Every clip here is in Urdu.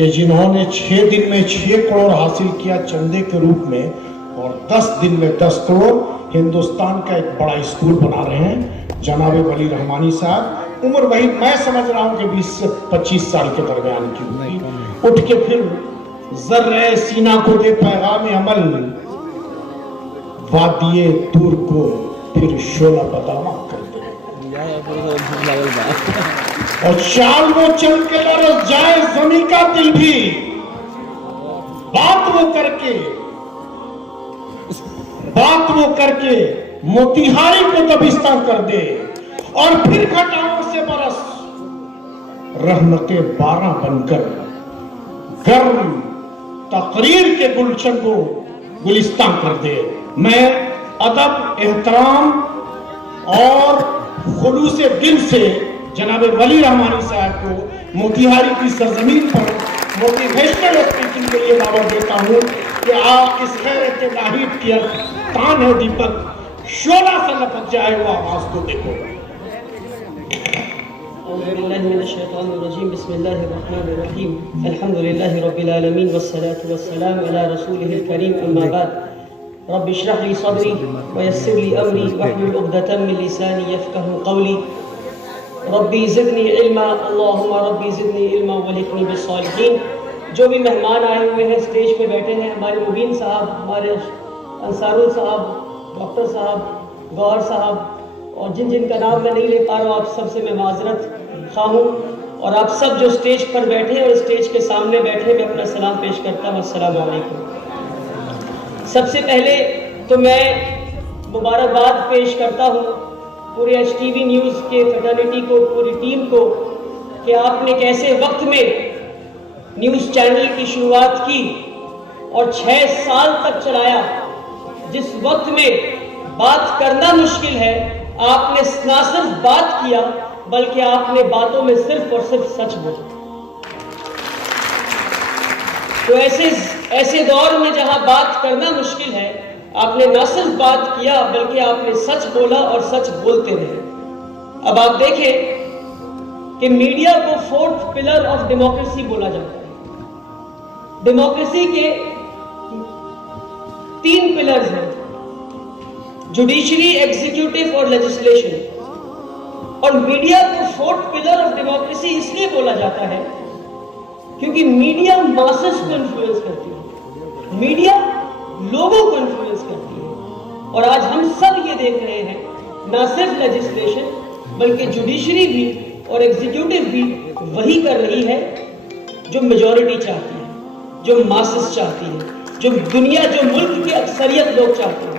کہ جنہوں نے 6 دن میں 6 کروڑ حاصل کیا چندے کے روپ میں اور 10 دن میں 10 کروڑ ہندوستان کا ایک بڑا اسکول بنا رہے ہیں جناب ولی رحمانی صاحب. عمر وہی میں سمجھ رہا ہوں کہ 20 سے 25 سال کے درمیان کی ہوئی. اٹھ کے پھر ذرہ سینہ کو دے پیغام عمل، وادی دور کو پھر شعلہ بدامہ کر دے، اور چال وہ چل کے لرز جائے زمیں کا دل بھی، بات وہ کر کے موتیہاری کو دبستہ کر دے، اور پھر گھٹاؤں سے برس رحمتِ بارہ بن کر گرم تقریر کے گلشن کو گلستہ کر دے. میں ادب، احترام اور خلوص دل سے جناب ولی رحمانی صاحب کو موتیہاری کی سرزمین پر موٹیویشنل اسپیچنگ کے لیے دعوت دیتا ہوں کہ آپ اس خیرت ناہید کی تان ہے دیپک، شعلہ سے لپک جائے وہ آواز کو دیکھو. اعوذ باللہ من الشیطان الرجیم، بسم اللہ الرحمن الرحیم، الحمد للہ رب العالمین والصلاة والسلام علی رسولہ الکریم، اما بعد. رب اشرح لی صدری ویسر لی امری واحلل عقدۃ من لسانی یفقهوا قولی. ربی زدنی علما، اللہم ربی زدنی علما والحقنی بالصالحین. جو بھی مہمان آئے ہوئے ہیں، اسٹیج پہ بیٹھے ہیں، ہمارے مبین صاحب، ہمارے انصار صاحب، ڈاکٹر صاحب، گوہر صاحب، اور جن کا نام میں نہیں لے پا رہا ہوں، آپ سب سے میں معذرت خواہ ہوں. اور آپ سب جو اسٹیج پر بیٹھے ہیں اور اسٹیج کے سامنے بیٹھے، میں اپنا سلام پیش کرتا ہوں. السلام علیکم. سب سے پہلے تو میں مبارکباد پیش کرتا ہوں پورے ایچ ٹی وی نیوز کے فیٹرنیٹی کو، پوری ٹیم کو، کہ آپ نے کیسے وقت میں نیوز چینل کی شروعات کی اور 6 سال تک چلایا. جس وقت میں بات کرنا مشکل ہے، آپ نے نہ صرف بات کیا بلکہ آپ نے باتوں میں صرف اور صرف سچ بولا. تو ایسے دور میں جہاں بات کرنا مشکل ہے، آپ نے نہ صرف بات کیا بلکہ آپ نے سچ بولا اور سچ بولتے رہے. اب آپ دیکھیں کہ میڈیا کو 4th پلر آف ڈیموکریسی بولا جاتا ہے. ڈیموکریسی کے 3 پلرز ہیں: جوڈیشری، ایگزیکیوٹیو اور لیجسلیشن. اور میڈیا کو 4th پلر آف ڈیموکریسی اس لیے بولا جاتا ہے کیونکہ میڈیا ماسز کو انفلوئنس کرتی ہے، میڈیا لوگوں کو انفلوئنس کرتی ہے. اور آج ہم سب یہ دیکھ رہے ہیں، نہ صرف لیجسلیشن بلکہ جوڈیشری بھی اور ایگزیکیوٹیو بھی وہی کر رہی ہے جو میجورٹی چاہتی ہے، جو ماسز چاہتی ہے، جو ملک کی اکثریت لوگ چاہتے ہیں.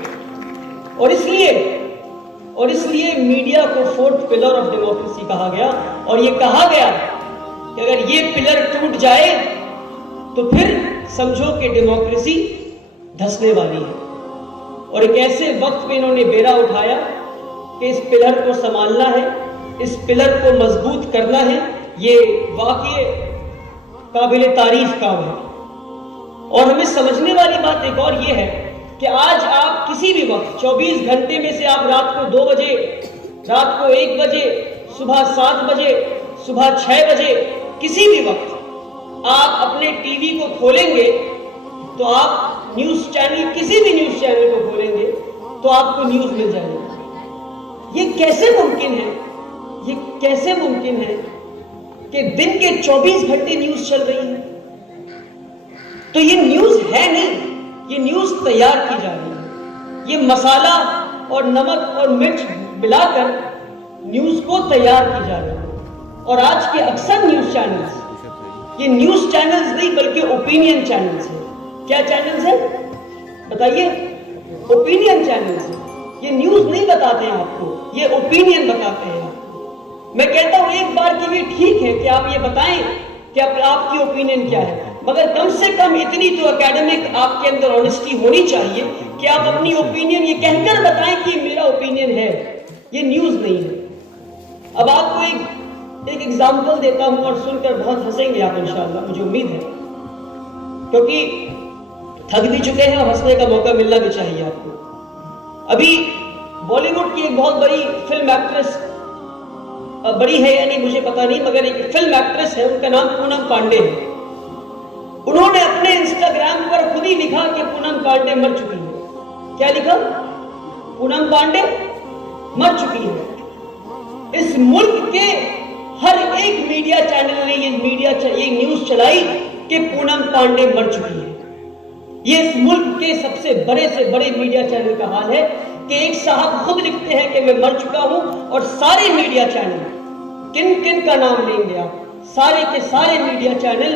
اور اس لیے میڈیا کو 4th پلر آف ڈیموکریسی کہا گیا. اور یہ کہا گیا کہ اگر یہ پلر ٹوٹ جائے تو پھر سمجھو کہ ڈیموکریسی دھسنے والی ہے. اور ایک ایسے وقت میں انہوں نے بیڑا اٹھایا کہ اس پلر کو سنبھالنا ہے، اس پلر کو مضبوط کرنا ہے. یہ واقعی قابل تعریف کام ہے. اور ہمیں سمجھنے والی بات ایک اور یہ ہے کہ آج آپ کسی بھی وقت 24 گھنٹے میں سے آپ رات کو 2 بجے، رات کو 1 بجے، صبح 7 بجے، صبح 6 بجے، کسی بھی وقت آپ اپنے ٹی وی کو کھولیں گے تو آپ نیوز چینل، کسی بھی نیوز چینل کو کھولیں گے تو آپ کو نیوز مل جائے گی. یہ کیسے ممکن ہے کہ دن کے 24 گھنٹے نیوز چل رہی ہے؟ تو یہ نیوز ہے نہیں، یہ نیوز تیار کی جا رہی ہے. یہ مسالہ اور نمک اور مرچ ملا کر نیوز کو تیار کی جا رہی ہے. اور آج کے اکثر نیوز چینلز، یہ نیوز چینلز نہیں بلکہ اوپینین چینلز ہیں. کیا چینلز ہیں بتائیے؟ اوپینین چینلز ہیں. یہ نیوز نہیں بتاتے ہیں آپ کو، یہ اوپینین بتاتے ہیں آپ کو. میں کہتا ہوں ایک بار کے لیے ٹھیک ہے کہ آپ یہ بتائیں کہ آپ کی اوپینین کیا ہے، مگر کم سے کم اتنی تو اکیڈمک آپ کے اندر آنیسٹی ہونی چاہیے کہ آپ اپنی اوپینین یہ کہہ کر بتائیں کہ میرا اوپینین ہے. یہ نیوز نہیں ہے. اب آپ کو ایک ایگزامپل دیتا ہوں اور سن کر بہت ہنسیں گے آپ انشاءاللہ، مجھے امید ہے، کیونکہ تھک بھی چکے ہیں اور ہنسنے کا موقع ملنا بھی چاہیے آپ کو. ابھی بالی ووڈ کی ایک بہت بڑی فلم ایکٹریس، بڑی ہے یا نہیں مجھے پتا نہیں، مگر ایک فلم ایکٹریس ہے، ان کا نام پونم پانڈے ہے. انہوں نے اپنے انسٹاگرام پر خود ہی لکھا کہ پونم پانڈے مر چکی ہے. کیا لکھا؟ پونم پانڈے مر چکی ہے. اس ملک کے ہر ایک میڈیا چینل نے یہ نیوز چلائی کہ پونم پانڈے مر چکی ہے. یہ اس ملک کے سب سے بڑے میڈیا چینل کا حال ہے کہ ایک صاحب خود لکھتے ہیں کہ میں مر چکا ہوں، اور سارے میڈیا چینل، کن کن کا نام لیں گے آپ، سارے کے سارے میڈیا چینل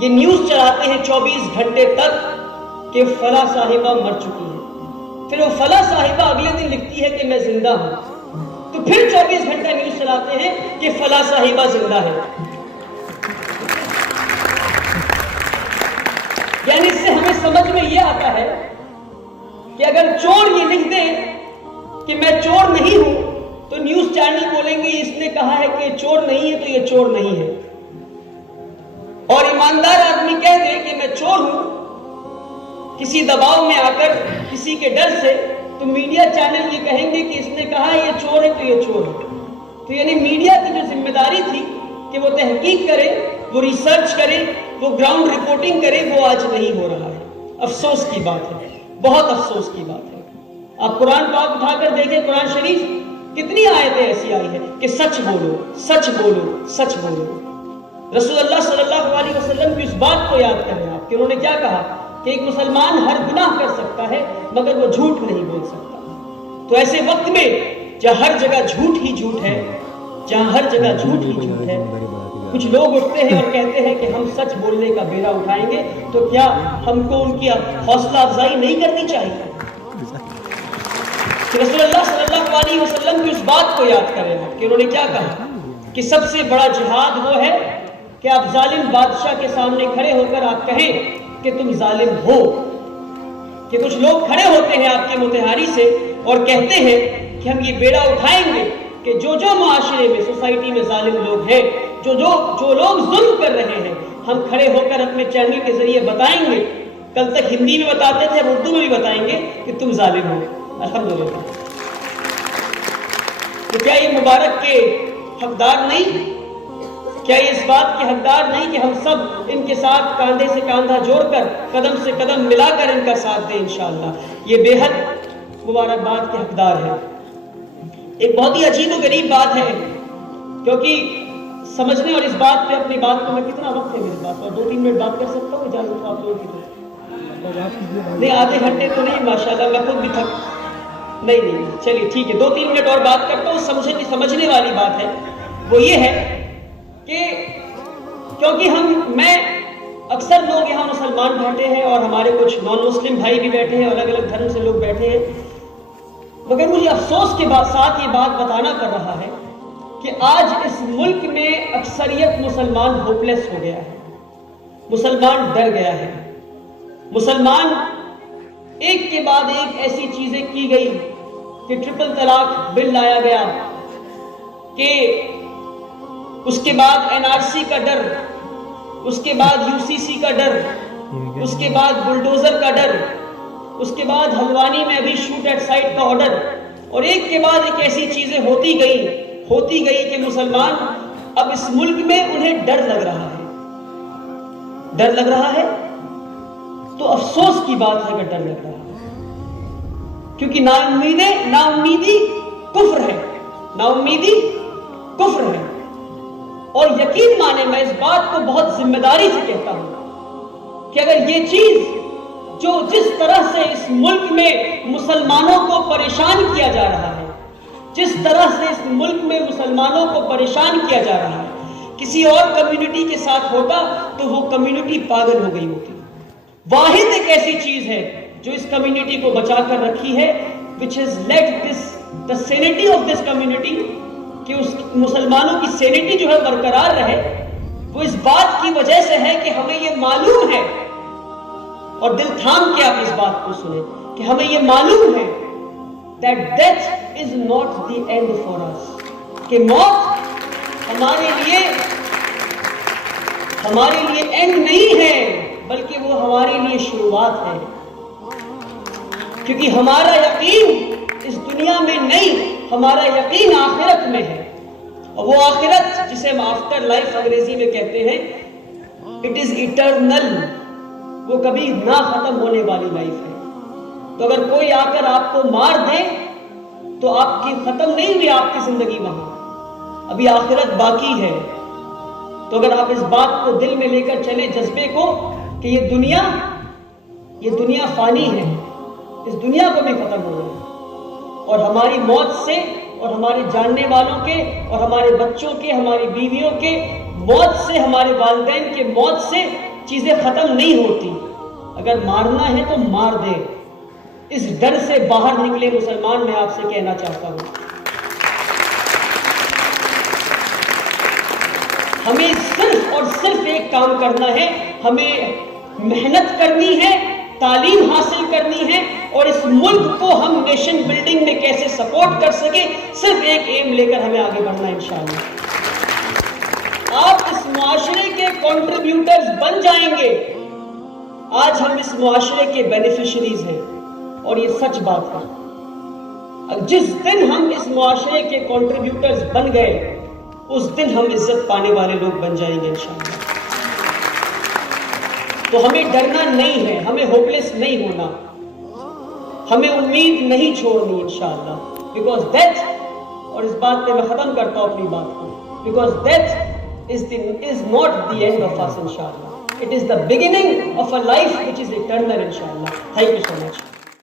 یہ نیوز چلاتے ہیں 24 گھنٹے تک کہ فلاں صاحبہ مر چکی ہے. پھر وہ فلاں صاحبہ اگلے دن لکھتی ہے کہ میں زندہ ہوں، تو پھر 24 گھنٹہ نیوز چلاتے ہیں کہ فلاں صاحبہ زندہ ہے. یعنی اس سے ہمیں سمجھ میں یہ آتا ہے کہ اگر چور یہ لکھ دے کہ میں چور نہیں ہوں، تو نیوز چینل بولیں گے اس نے کہا ہے کہ چور نہیں ہے تو یہ چور نہیں ہے. اور ایماندار آدمی کہہ دے کہ میں چور ہوں کسی دباؤ میں آ کر، کسی کے ڈر سے، تو میڈیا چینل یہ کہیں گے کہ اس نے کہا ہے یہ چور ہے تو یہ چور ہے. تو یعنی میڈیا کی جو ذمہ داری تھی کہ وہ تحقیق کرے، وہ ریسرچ کرے، وہ گراؤنڈ رپورٹنگ کرے، وہ آج نہیں ہو رہا ہے. افسوس کی بات ہے، بہت افسوس کی بات ہے. آپ قرآن پاک اٹھا کر دیکھیں، قرآن شریف کتنی آیتیں ایسی آئی ہیں کہ سچ بولو، سچ بولو، سچ بولو. رسول اللہ صلی اللہ علیہ وسلم کی اس بات کو یاد کریں آپ کہ انہوں نے کیا کہا کہ ایک مسلمان ہر گناہ کر سکتا ہے مگر وہ جھوٹ نہیں بول سکتا. تو ایسے وقت میں جہاں ہر جگہ جھوٹ ہی جھوٹ ہے، جہاں ہر جگہ جھوٹ ہی جھوٹ ہے، کچھ لوگ اٹھتے ہیں اور کہتے ہیں کہ ہم سچ بولنے کا بیڑا اٹھائیں گے. تو کیا ہم کو ان کی حوصلہ افزائی نہیں کرنی چاہیے کہ رسول اللہ صلی اللہ علیہ وسلم کی اس بات کو یاد کریں کہ انہوں نے کیا کہا کہ سب سے بڑا جہاد وہ ہے کہ آپ ظالم بادشاہ کے سامنے کھڑے ہو کر آپ کہیں کہ تم ظالم ہو. کہ کچھ لوگ کھڑے ہوتے ہیں آپ کے متحاری سے اور کہتے ہیں کہ ہم یہ بیڑا اٹھائیں گے کہ جو معاشرے میں، سوسائٹی میں ظالم لوگ ہیں، جو لوگ ظلم کر رہے ہیں، ہم کھڑے ہو کر اپنے چینل کے ذریعے بتائیں گے. کل تک ہندی میں بتاتے تھے، اب اردو میں بھی بتائیں گے کہ تم ظالم ہو. الحمدللہ. تو کیا یہ مبارک کے حقدار نہیں؟ کیا یہ اس بات کے حقدار نہیں کہ ہم سب ان کے ساتھ کاندھے سے کاندھا جوڑ کر، قدم سے قدم ملا کر ان کا ساتھ دیں انشاءاللہ؟ یہ بے حد مبارکباد کے حقدار ہے. ایک بہت ہی عجیب و غریب بات ہے، کیونکہ سمجھنے اور اس بات پہ اپنی بات کو، میں کتنا وقت ہے میرے پاس، اور 2-3 منٹ بات کر سکتا ہوں؟ اجازت آپ لوگوں کی تو نہیں، آدھے گھنٹے تو نہیں ماشاءاللہ، میں خود بھی تھک نہیں. چلیے ٹھیک ہے، 2-3 منٹ اور بات کرتا ہوں. سمجھنے والی بات ہے وہ یہ ہے کہ کیونکہ میں اکثر لوگ یہاں مسلمان بیٹھے ہیں اور ہمارے کچھ نان مسلم بھائی بھی بیٹھے ہیں، الگ الگ دھرم سے لوگ بیٹھے ہیں، مگر مجھے افسوس کے ساتھ یہ بات بتانا پڑ رہا ہے کہ آج اس ملک میں اکثریت مسلمان ہوپلیس ہو گیا ہے، مسلمان ڈر گیا ہے. مسلمان ایک کے بعد ایک ایسی چیزیں کی گئی کہ ٹرپل طلاق بل لایا گیا، کہ اس کے بعد NRC کا ڈر، اس کے بعد UCC کا ڈر، اس کے بعد بلڈوزر کا ڈر، اس کے بعد ہلوانی میں ابھی شوٹ ایٹ سائٹ کا آرڈر، اور ایک کے بعد ایک ایسی چیزیں ہوتی گئی کہ مسلمان اب اس ملک میں انہیں ڈر لگ رہا ہے. تو افسوس کی بات ہے کہ ڈر لگ رہا ہے، کیونکہ ناامیدی کفر ہے، ناامیدی کفر ہے. اور یقین مانے، میں اس بات کو بہت ذمہ داری سے کہتا ہوں کہ اگر یہ چیز جو جس طرح سے اس ملک میں مسلمانوں کو پریشان کیا جا رہا ہے، جس طرح سے اس ملک میں مسلمانوں کو پریشان کیا جا رہا ہے، کسی اور کمیونٹی کے ساتھ ہوتا تو وہ کمیونٹی پاگل ہو گئی ہوتی. واحد ایک ایسی چیز ہے جو اس کمیونٹی کو بچا کر رکھی ہے، which has led the sanity of this community، کہ اس مسلمانوں کی سینٹی جو ہے برقرار رہے، وہ اس بات کی وجہ سے ہے کہ ہمیں یہ معلوم ہے، اور دل تھام کے آپ اس بات کو سنیں کہ ہمیں یہ معلوم ہے that death is not the end for us، کہ موت ہمارے لیے اینڈ نہیں ہے، بلکہ وہ ہمارے لیے شروعات ہے. کیونکہ ہمارا یقین اس دنیا میں نہیں، ہمارا یقین آخرت میں ہے، اور وہ آخرت جسے ہم آفٹر لائف انگریزی میں کہتے ہیں، اٹ از ایٹرنل، وہ کبھی نہ ختم ہونے والی لائف ہے. تو اگر کوئی آ کر آپ کو مار دے تو آپ کی ختم نہیں ہوئی آپ کی زندگی، وہاں ابھی آخرت باقی ہے. تو اگر آپ اس بات کو دل میں لے کر چلے، جذبے کو، کہ یہ دنیا فانی ہے، اس دنیا کو بھی ختم ہو جائے، اور ہماری موت سے اور ہمارے جاننے والوں کے اور ہمارے بچوں کے، ہماری بیویوں کے موت سے، ہمارے والدین کے موت سے چیزیں ختم نہیں ہوتی. اگر مارنا ہے تو مار دے. اس ڈر سے باہر نکلے مسلمان، میں آپ سے کہنا چاہتا ہوں. ہمیں صرف اور صرف ایک کام کرنا ہے، ہمیں محنت کرنی ہے، تعلیم حاصل کرنی ہے، اور اس ملک کو ہم نیشن بلڈنگ میں کیسے سپورٹ کر سکیں، صرف ایک ایم لے کر ہمیں آگے بڑھنا ہے انشاءاللہ. آپ اس معاشرے کے کنٹریبیوٹرز بن جائیں گے. آج ہم اس معاشرے کے بینیفیشریز ہیں، اور یہ سچ بات ہے. جس دن ہم اس معاشرے کے کنٹریبیوٹرز بن گئے، اس دن ہم عزت پانے والے لوگ بن جائیں گے انشاءاللہ. تو ہمیں ڈرنا نہیں ہے، ہمیں ہوپلیس نہیں ہونا، ہمیں امید نہیں چھوڑنی انشاءاللہ. بیکاز ڈیتھ، اور اس بات پہ میں ختم کرتا ہوں اپنی بات کو، because death is not the end of us inshallah. It is the beginning of a life which is eternal inshallah. Thank you so much.